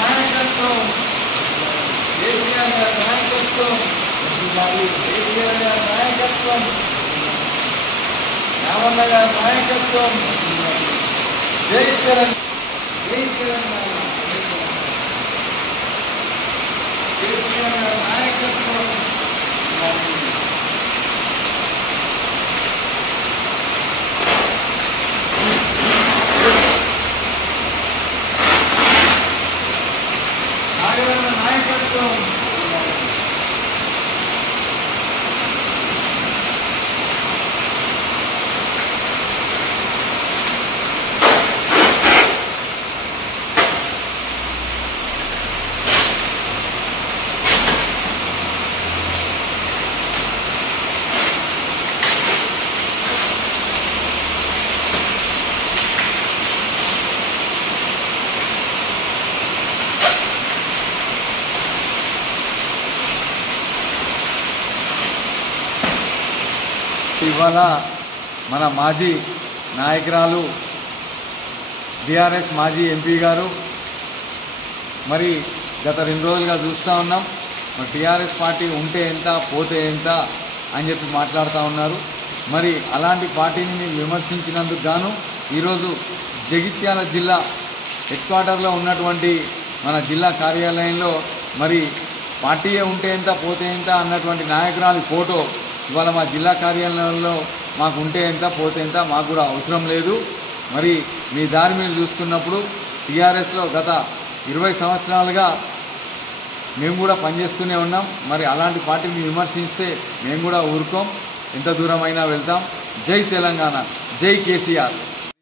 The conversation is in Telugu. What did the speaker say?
నాయకత్వం కేసీఆర్ గారి నాయకత్వం కేసీఆర్ గారి నాయకత్వం రామన్న గారి నాయకత్వం జై తెలంగాణ జై తెలంగాణ కేసీఆర్ గారి నాయకత్వం నాయకత్వం ఇవాళ మన మాజీ నాయకురాలు బీఆర్ఎస్ మాజీ ఎంపీ గారు మరి గత 2 రోజులుగా చూస్తూ ఉన్నాం. మరి టీఆర్ఎస్ పార్టీ ఉంటే ఎంత పోతే ఎంత అని చెప్పి మాట్లాడుతూ ఉన్నారు. మరి అలాంటి పార్టీని విమర్శించినందుకు గాను ఈరోజు జగిత్యాల జిల్లా హెడ్ క్వార్టర్లో ఉన్నటువంటి మన జిల్లా కార్యాలయంలో మరి పార్టీయే ఉంటే ఎంత పోతే ఎంత అన్నటువంటి నాయకురాలి ఫోటో ఇవాళ మా జిల్లా కార్యాలయంలో మాకు ఉంటే ఎంత పోతే ఎంత మాకు కూడా అవసరం లేదు. మరి మీ దారి మీరు చూసుకున్నప్పుడు టీఆర్ఎస్లో గత 20 సంవత్సరాలుగా మేము కూడా పనిచేస్తూనే ఉన్నాం. మరి అలాంటి పార్టీని విమర్శిస్తే మేము కూడా ఊరుకోం, ఎంత దూరమైనా వెళ్తాం. జై తెలంగాణ, జై కేసీఆర్.